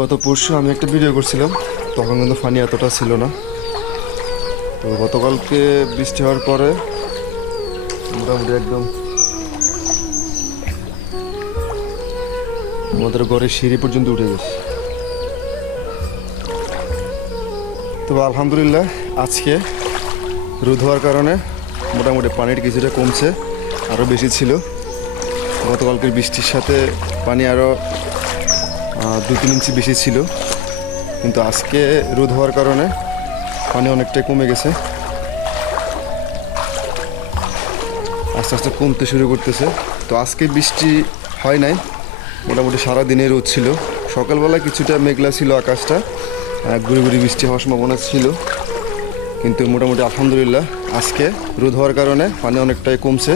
গত পরশু আমি একটা ভিডিও করছিলাম, তখন কিন্তু ফানি এতটা ছিল না। তো গতকালকে বৃষ্টি হওয়ার পরে মোটামুটি একদম আমাদের ঘরের সিঁড়ি পর্যন্ত উঠে গেছে। তবে আলহামদুলিল্লাহ, আজকে রোদ হওয়ার কারণে মোটামুটি পানির কিছুটা কমছে আরও বেশি ছিল। গতকালকের বৃষ্টির সাথে পানি আরও দু তিন ইঞ্চি বেশি ছিল। কিন্তু আজকে রোদ হওয়ার কারণে পানি অনেকটাই কমে গেছে। আস্তে আস্তে কমতে শুরু করতেছে। তো আজকে বৃষ্টি হয় নাই। মোটামুটি সারা দিনে রোদ ছিল। সকালবেলা কিছুটা মেঘলা ছিল আকাশটা। গুড়ি গুড়ি বৃষ্টি হওয়ার সম্ভাবনা ছিল। কিন্তু মোটামুটি আলহামদুলিল্লাহ আজকে রোদ হওয়ার কারণে পানি অনেকটাই কমছে।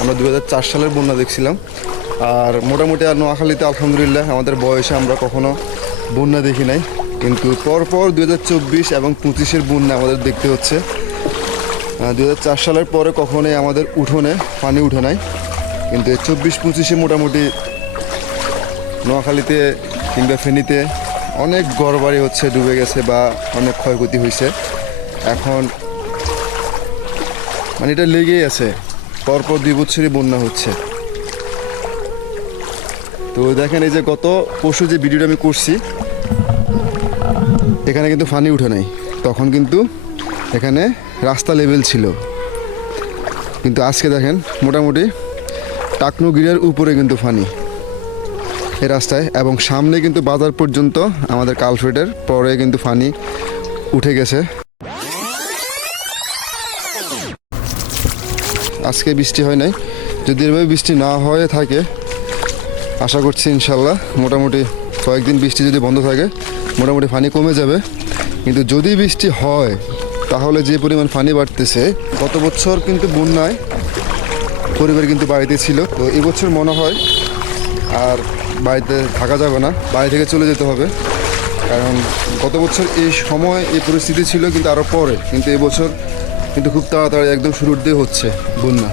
আমরা দু হাজার চার সালের বন্যা দেখছিলাম। আর মোটামুটি আর নোয়াখালীতে আলহামদুলিল্লাহ আমাদের বয়সে আমরা কখনো বন্যা দেখি নাই। কিন্তু পরপর দু হাজার চব্বিশ এবং পঁচিশের বন্যা আমাদের দেখতে হচ্ছে। দু হাজার চার সালের পরে কখনোই আমাদের উঠোনে পানি উঠে নাই। কিন্তু চব্বিশ পঁচিশে মোটামুটি নোয়াখালীতে কিংবা ফেনীতে অনেক গড়বাড়ি হচ্ছে, ডুবে গেছে বা অনেক ক্ষয়ক্ষতি হয়েছে। এখন মানে এটা লেগেই আছে। পরপর দুই বছরই বন্যা হচ্ছে। তো দেখেন এই যে গত পরশু যে ভিডিওটা আমি করছি, এখানে কিন্তু ফানি উঠে নাই। তখন কিন্তু এখানে রাস্তা লেভেল ছিল। কিন্তু আজকে দেখেন, মোটামুটি টাকনু গিরের উপরে কিন্তু ফানি এই রাস্তায় এবং সামনে কিন্তু বাজার পর্যন্ত আমাদের কালফ্রেটের পরে কিন্তু ফানি উঠে গেছে। আজকে বৃষ্টি হয় নাই। যদি এভাবে বৃষ্টি না হয়ে থাকে আশা করছি ইনশাল্লাহ। মোটামুটি কয়েকদিন বৃষ্টি যদি বন্ধ থাকে, মোটামুটি পানি কমে যাবে। কিন্তু যদি বৃষ্টি হয়, তাহলে যে পরিমাণ পানি বাড়তেছে, গত বছর কিন্তু বন্যায় পরিবার কিন্তু বাড়িতে ছিল। তো এবছর মনে হয় আর বাড়িতে থাকা যাবে না, বাড়ি থেকে চলে যেতে হবে। কারণ গত বছর এই সময় এই পরিস্থিতি ছিল কিন্তু আরও পরে। কিন্তু এবছর কিন্তু খুব তাড়াতাড়ি একদম শুরুর দিয়ে হচ্ছে বন্যা।